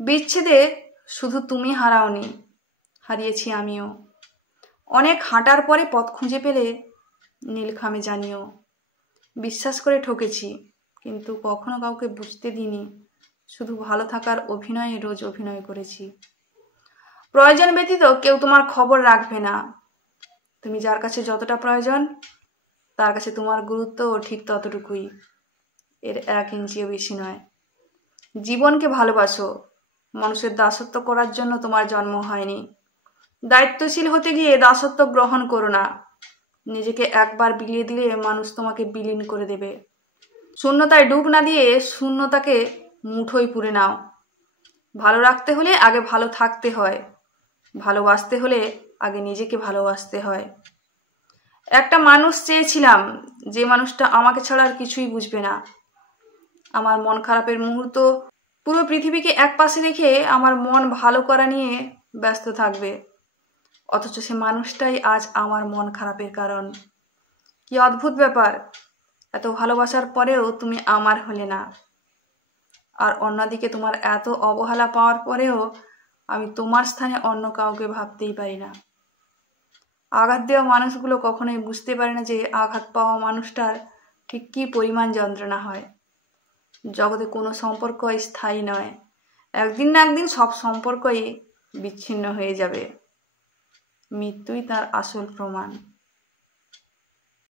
বিচ্ছেদে শুধু তুমি হারাওনি, হারিয়েছি আমিও। অনেক হাঁটার পরে পথ খুঁজে পেলে নীলখামে জানিও। বিশ্বাস করে ঠকেছি, কিন্তু কখনো কাউকে বুঝতে দিইনি। শুধু ভালো থাকার অভিনয়ে রোজ অভিনয় করেছি। প্রয়োজন ব্যতীত কেউ তোমার খবর রাখবে না। তুমি যার কাছে যতটা প্রয়োজন, তার কাছে তোমার গুরুত্বও ঠিক ততটুকুই, এর 1 ইঞ্চিও বেশি নয়। জীবনকে ভালোবাসো, মানুষের দাসত্ব করার জন্য তোমার জন্ম হয়নি। দায়িত্বশীল হতে গিয়ে দাসত্ব গ্রহণ করো না। নিজেকে একবার বিলিয়ে দিলে মানুষ তোমাকে বিলীন করে দেবে। শূন্যতায় ডুব না দিয়ে শূন্যতাকে মুঠোয় পুরে নাও। ভালো রাখতে হলে আগে ভালো থাকতে হয়, ভালোবাসতে হলে আগে নিজেকে ভালোবাসতে হয়। একটা মানুষ চেয়েছিলাম, যে মানুষটা আমাকে ছাড়া আর কিছুই বুঝবে না। আমার মন খারাপের মুহূর্ত পুরো পৃথিবীকে একপাশে রেখে আমার মন ভালো করা নিয়ে ব্যস্ত থাকবে, অথচ সে মানুষটাই আজ আমার মন খারাপের কারণ। কি অদ্ভুত ব্যাপার, এত ভালোবাসার পরেও তুমি আমার হলে না। আর অন্যদিকে তোমার এত অবহেলা পাওয়ার পরেও আমি তোমার স্থানে অন্য কাউকে ভাবতেই পারি না। আঘাত দেওয়া মানুষগুলো কখনোই বুঝতে পারে না যে আঘাত পাওয়া মানুষটার ঠিক কী পরিমাণ যন্ত্রণা হয়। জগতে কোনো সম্পর্কই স্থায়ী নয়, একদিন না একদিন সব সম্পর্কই বিচ্ছিন্ন হয়ে যাবে। মৃত্যুই তার আসল প্রমাণ।